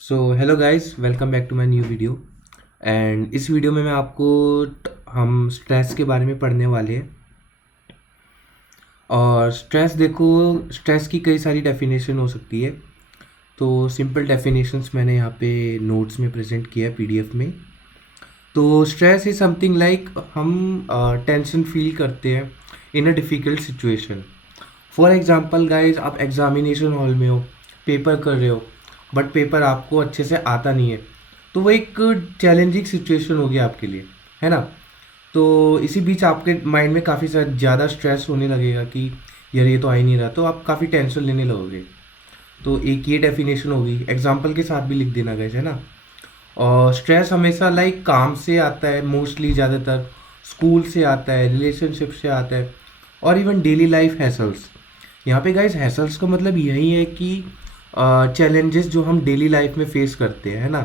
So hello guys, welcome back to my new video. And इस video में मैं आपको हम स्ट्रेस के बारे में पढ़ने वाले हैं। और स्ट्रेस देखो, स्ट्रेस की कई सारी डेफिनेशन हो सकती है। तो सिंपल डेफिनेशंस मैंने यहाँ पे नोट्स में प्रेजेंट किया है पीडीएफ में। तो स्ट्रेस इज समथिंग लाइक हम टेंशन फील करते हैं in a difficult situation. For example guys, आप एग्जामिनेशन हॉल में हो, पेपर कर रहे हो, बट पेपर आपको अच्छे से आता नहीं है, तो वो एक चैलेंजिंग सिचुएशन हो गया आपके लिए, है ना। तो इसी बीच आपके माइंड में काफ़ी ज़्यादा स्ट्रेस होने लगेगा कि यार ये तो आ ही नहीं रहा, तो आप काफ़ी टेंशन लेने लगोगे। तो एक ये डेफिनेशन होगी, एग्जाम्पल के साथ भी लिख देना गाइस, है ना। और स्ट्रेस हमेशा लाइक काम से आता है, मोस्टली ज़्यादातर स्कूल से आता है, रिलेशनशिप से आता है, और इवन डेली लाइफ हैसल्स। यहाँ पे गाइस हैसल्स का मतलब यही है कि चैलेंजेस जो हम डेली लाइफ में फेस करते हैं, है ना।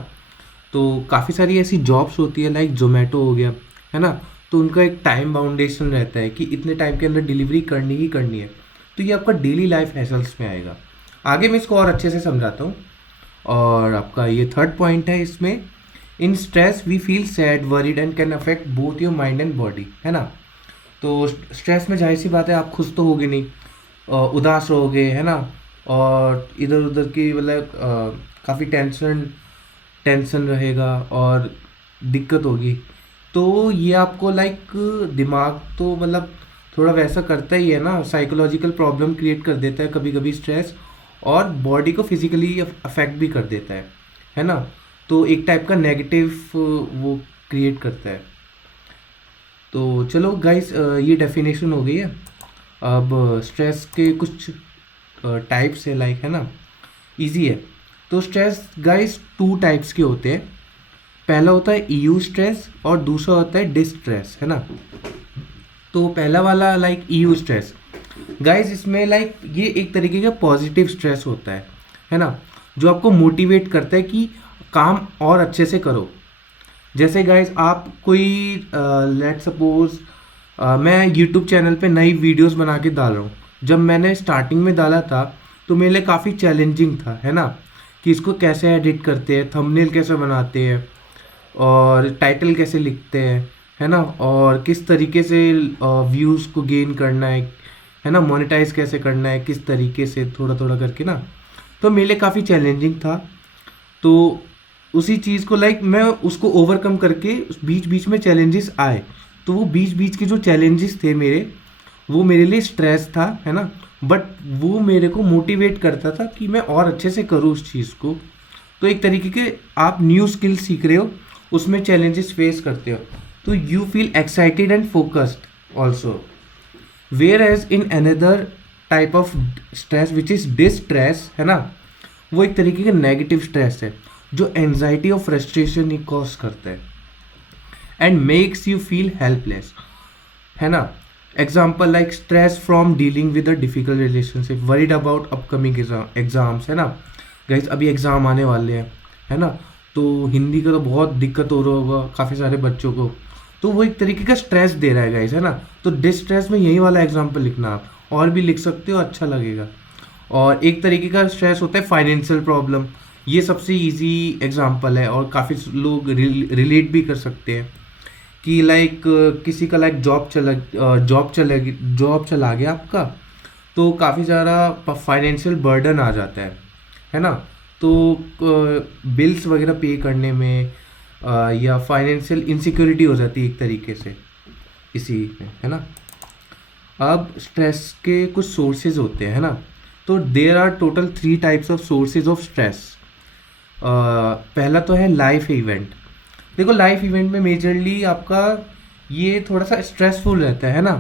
तो काफ़ी सारी ऐसी जॉब्स होती है लाइक जोमेटो हो गया, है ना। तो उनका एक टाइम बाउंडेशन रहता है कि इतने टाइम के अंदर डिलीवरी करनी ही करनी है। तो ये आपका डेली लाइफ हैसल्स में आएगा। आगे मैं इसको और अच्छे से समझाता हूँ। और आपका ये थर्ड पॉइंट है इसमें, in stress we feel sad, worried and can affect both your mind and body, है ना। तो स्ट्रेस में जाहिर सी बात है, आप खुश तो होगे नहीं, उदास रहोगे, है ना। और इधर उधर की मतलब काफ़ी टेंशन टेंशन रहेगा और दिक्कत होगी। तो ये आपको लाइक दिमाग तो मतलब थोड़ा वैसा करता ही है ना, साइकोलॉजिकल प्रॉब्लम क्रिएट कर देता है कभी कभी स्ट्रेस, और बॉडी को फिजिकली अफेक्ट भी कर देता है ना। तो एक टाइप का नेगेटिव वो क्रिएट करता है। तो चलो गाइस, ये डेफिनेशन हो गई है। अब स्ट्रेस के कुछ टाइप्स है लाइक, है ना, इजी है। तो स्ट्रेस गाइस टू टाइप्स के होते हैं। पहला होता है ईयू स्ट्रेस और दूसरा होता है डिस्ट्रेस, है ना। तो पहला वाला लाइक ईयू स्ट्रेस गाइस, इसमें लाइक ये एक तरीके का पॉजिटिव स्ट्रेस होता है ना, जो आपको मोटिवेट करता है कि काम और अच्छे से करो। जैसे गाइस आप कोई लेट सपोज मैं यूट्यूब चैनल पे नई वीडियोस बना के डाल रहा हूँ। जब मैंने स्टार्टिंग में डाला था तो मेरे लिए काफ़ी चैलेंजिंग था, है ना, कि इसको कैसे एडिट करते हैं, थंबनेल कैसे बनाते हैं, और टाइटल कैसे लिखते हैं, है ना, और किस तरीके से व्यूज़ को गेन करना है ना, मोनेटाइज कैसे करना है, किस तरीके से थोड़ा थोड़ा करके ना। तो मेरे लिए काफ़ी चैलेंजिंग था। तो उसी चीज़ को लाइक मैं उसको ओवरकम करके बीच बीच में चैलेंजेस आए, तो वो बीच बीच के जो चैलेंजेस थे मेरे, वो मेरे लिए स्ट्रेस था, है ना। बट वो मेरे को मोटिवेट करता था कि मैं और अच्छे से करूँ उस चीज़ को। तो एक तरीके के आप न्यू स्किल सीख रहे हो, उसमें चैलेंजेस फेस करते हो, तो you feel excited and focused also. Whereas in another type of stress which is distress, है ना, वो एक तरीके का नेगेटिव स्ट्रेस है जो एनजाइटी और फ्रस्ट्रेशन ही कॉज करता है and makes you feel helpless, है ना। Example like stress from dealing with a difficult relationship, worried about upcoming exams, है ना। गाइस अभी एग्ज़ाम आने वाले हैं, है ना। तो हिंदी का तो बहुत दिक्कत हो रहा होगा काफ़ी सारे बच्चों को, तो वो एक तरीके का स्ट्रेस दे रहा है गाइस, है ना। तो डिस्ट्रेस में यही वाला एग्जाम्पल लिखना, आप और भी लिख सकते हो, अच्छा लगेगा। और एक तरीके का स्ट्रेस होता है फाइनेंशियल प्रॉब्लम, ये सबसे इजी एग्जांपल है और काफ़ी लोग रिलेट भी कर सकते हैं कि लाइक किसी का लाइक जॉब चला गया आपका, तो काफ़ी ज़्यादा फाइनेंशियल बर्डन आ जाता है ना। तो बिल्स वगैरह पे करने में या फाइनेंशियल इनसिक्योरिटी हो जाती है एक तरीके से इसी में, है ना। अब स्ट्रेस के कुछ सोर्सेज होते हैं, है ना। तो there are total three types of sources of stress. पहला तो है लाइफ इवेंट। देखो लाइफ इवेंट में मेजरली आपका ये थोड़ा सा स्ट्रेसफुल रहता है ना,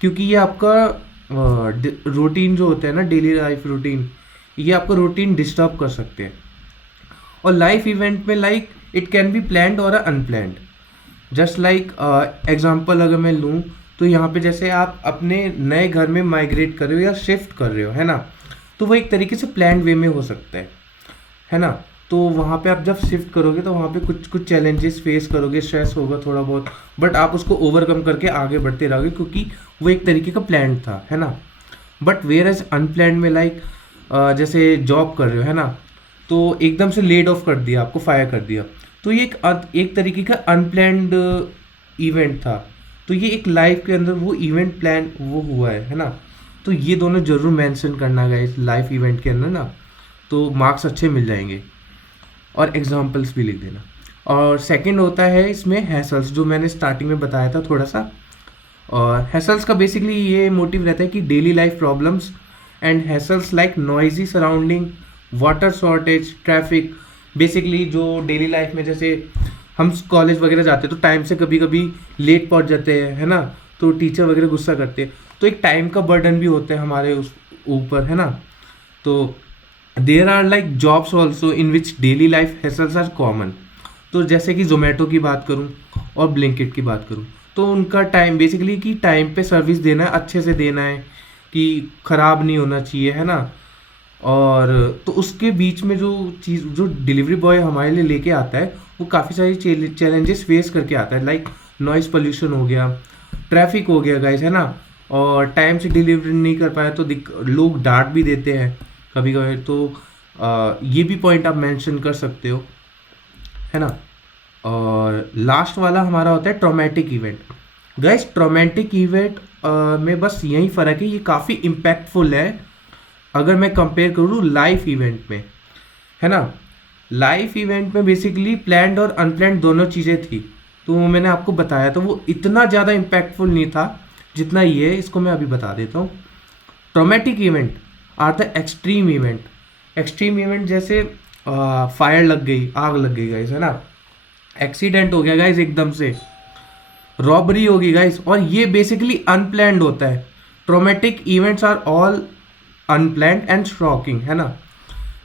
क्योंकि ये आपका रूटीन जो होता है ना, डेली लाइफ रूटीन, ये आपका रूटीन डिस्टर्ब कर सकते हैं। और लाइफ इवेंट में like it can be planned और अनप्लान्ड। जस्ट लाइक एग्जांपल अगर मैं लूँ, तो यहाँ पे जैसे आप अपने नए घर में माइग्रेट कर रहे हो या शिफ्ट कर रहे हो, है ना, तो वो एक तरीके से प्लान्ड वे में हो सकता है ना। तो वहाँ पे आप जब शिफ्ट करोगे तो वहाँ पे कुछ कुछ चैलेंजेस फेस करोगे, स्ट्रेस होगा थोड़ा बहुत, बट आप उसको ओवरकम करके आगे बढ़ते रहोगे क्योंकि वो एक तरीके का प्लान था, है ना। बट वेयर एज अनप्लान में लाइक जैसे जॉब कर रहे हो, है ना, तो एकदम से लेड ऑफ कर दिया, आपको फायर कर दिया। तो ये एक तरीके का अनप्लैन्ड इवेंट था। तो ये एक लाइफ के अंदर वो इवेंट प्लान वो हुआ है ना। तो ये दोनों ज़रूर मेंशन करना गाइस लाइफ इवेंट के अंदर ना, तो मार्क्स अच्छे मिल जाएंगे। और एग्जांपल्स भी लिख देना। और सेकंड होता है इसमें हैसल्स, जो मैंने स्टार्टिंग में बताया था थोड़ा सा। और हैसल्स का बेसिकली ये मोटिव रहता है कि daily life problems and hassles like noisy surrounding, water shortage, traffic. Basically जो डेली लाइफ में जैसे हम कॉलेज वगैरह जाते हैं तो टाइम से कभी कभी लेट पहुंच जाते हैं, है ना। तो टीचर वगैरह गुस्सा करते हैं, तो एक टाइम का बर्डन भी होता है हमारे उस ऊपर, है ना। तो there are like jobs also in which daily life hassles are common. तो जैसे कि जोमेटो की बात करूँ और ब्लिंकिट की बात करूँ, तो उनका टाइम बेसिकली कि टाइम पे सर्विस देना है, अच्छे से देना है, कि ख़राब नहीं होना चाहिए, है ना। और तो उसके बीच में जो चीज़ जो डिलीवरी बॉय हमारे लिए लेके आता है, वो काफ़ी सारी चैलेंजेस फेस करके आता है। लाइक नॉइज़ पोल्यूशन हो गया, ट्रैफिक हो गया गाइस, है ना। और टाइम से डिलीवरी नहीं कर पाए तो लोग डांट भी देते हैं कभी कभी। तो ये भी पॉइंट आप मेंशन कर सकते हो, है ना। और लास्ट वाला हमारा होता है traumatic event. Guys traumatic event में बस यही फ़र्क है, ये काफ़ी इम्पैक्टफुल है अगर मैं कंपेयर करूँ लाइफ इवेंट में, है ना। लाइफ इवेंट में बेसिकली प्लैंड और अनप्लैंड दोनों चीज़ें थी। तो वो मैंने आपको बताया, तो वो इतना ज़्यादा इम्पैक्टफुल नहीं था जितना ये है। इसको मैं अभी बता देता हूँ। Traumatic event are the extreme event. Extreme event जैसे फायर लग गई, आग लग गई गाइस, है ना। एक्सीडेंट हो गया गाइस एकदम से, रॉबरी होगी गाइस, और ये बेसिकली अनप्लैंड होता है। Traumatic events are all unplanned and shocking, है ना।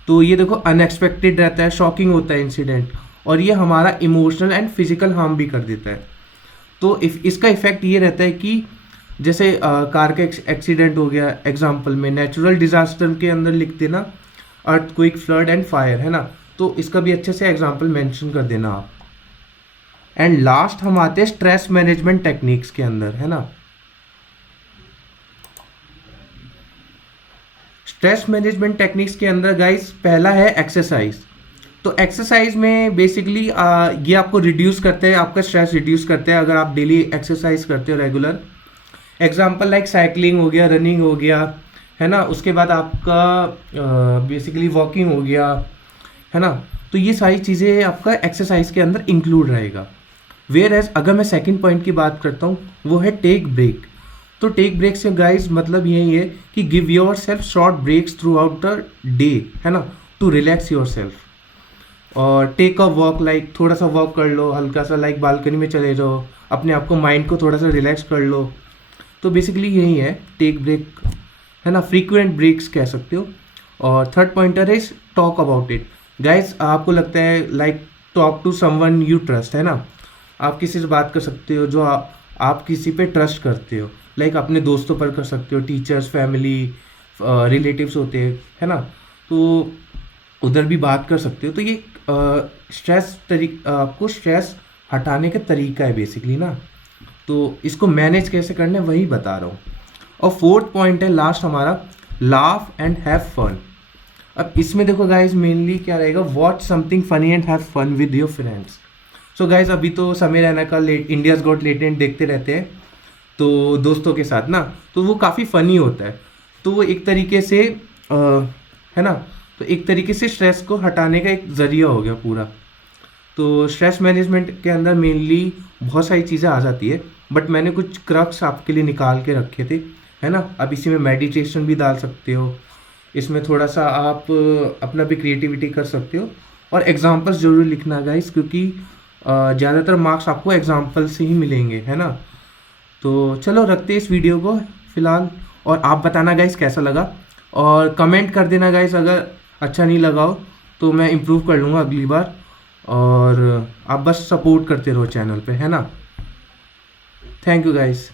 तो ये देखो अनएक्सपेक्टेड रहता है, शॉकिंग होता है इंसिडेंट, और ये हमारा इमोशनल एंड फिजिकल हार्म भी कर देता है। तो इसका इफेक्ट ये रहता है कि जैसे कार का एक्सीडेंट हो गया एग्जाम्पल में, नेचुरल डिजास्टर के अंदर लिख देना अर्थक्वेक, फ्लड एंड फायर, है ना। तो इसका भी अच्छे से एग्जाम्पल मेंशन कर देना आप। एंड लास्ट हम आते हैं स्ट्रेस मैनेजमेंट टेक्निक्स के अंदर, है ना। स्ट्रेस मैनेजमेंट टेक्निक्स के अंदर गाइस पहला है एक्सरसाइज। तो एक्सरसाइज में बेसिकली ये आपको रिड्यूस करते हैं, आपका स्ट्रेस रिड्यूस करते हैं अगर आप डेली एक्सरसाइज करते हो रेगुलर। एग्जांपल लाइक साइकिलिंग हो गया, रनिंग हो गया, है ना। उसके बाद आपका बेसिकली वॉकिंग हो गया, है ना। तो ये सारी चीज़ें आपका एक्सरसाइज के अंदर इंक्लूड रहेगा। वेयर एज अगर मैं सेकंड पॉइंट की बात करता हूँ, वो है टेक ब्रेक। तो टेक ब्रेक से गाइस मतलब यही है कि give yourself short breaks throughout the day, है ना, टू रिलैक्स योर सेल्फ। और टेक अ वॉक, लाइक थोड़ा सा वॉक कर लो, हल्का सा, लाइक बालकनी में चले जाओ, अपने आप को माइंड को थोड़ा सा रिलैक्स कर लो। तो बेसिकली यही है टेक ब्रेक, है ना, फ्रीक्वेंट ब्रेक्स कह सकते हो। और third pointer is talk about it. Guys आपको लगता है like talk to someone you trust, है ना। आप किसी से बात कर सकते हो जो आप किसी पे ट्रस्ट करते हो, लाइक अपने दोस्तों पर कर सकते हो, टीचर्स, फैमिली, रिलेटिव्स होते हैं, है ना। तो उधर भी बात कर सकते हो। तो ये आपको स्ट्रेस हटाने का तरीका है बेसिकली ना। तो इसको मैनेज कैसे करना है वही बता रहा हूँ। और फोर्थ पॉइंट है लास्ट हमारा, लाफ एंड हैव फन। अब इसमें देखो गाइज मेनली क्या रहेगा, watch something funny and have fun with your friends. So guys अभी तो समय रैना का इंडियाज गॉट टैलेंट देखते रहते हैं तो दोस्तों के साथ ना, तो वो काफ़ी फ़नी होता है। तो वो एक तरीके से है ना, तो एक तरीके से स्ट्रेस को हटाने का एक ज़रिया हो गया पूरा। तो स्ट्रेस मैनेजमेंट के अंदर मेनली बहुत सारी चीज़ें आ जाती है, बट मैंने कुछ क्रक्स आपके लिए निकाल के रखे थे, है ना। अब इसी में मेडिटेशन भी डाल सकते हो, इसमें थोड़ा सा आप अपना भी क्रिएटिविटी कर सकते हो। और एग्जांपल्स जरूर लिखना गाइस, क्योंकि ज़्यादातर मार्क्स आपको एग्जांपल से ही मिलेंगे, है ना। तो चलो रखते हैं इस वीडियो को फ़िलहाल, और आप बताना गाइस कैसा लगा, और कमेंट कर देना गाइस अगर अच्छा नहीं लगा हो तो मैं इम्प्रूव कर लूँगा अगली बार। और आप बस सपोर्ट करते रहो चैनल पे, है ना। Thank you guys.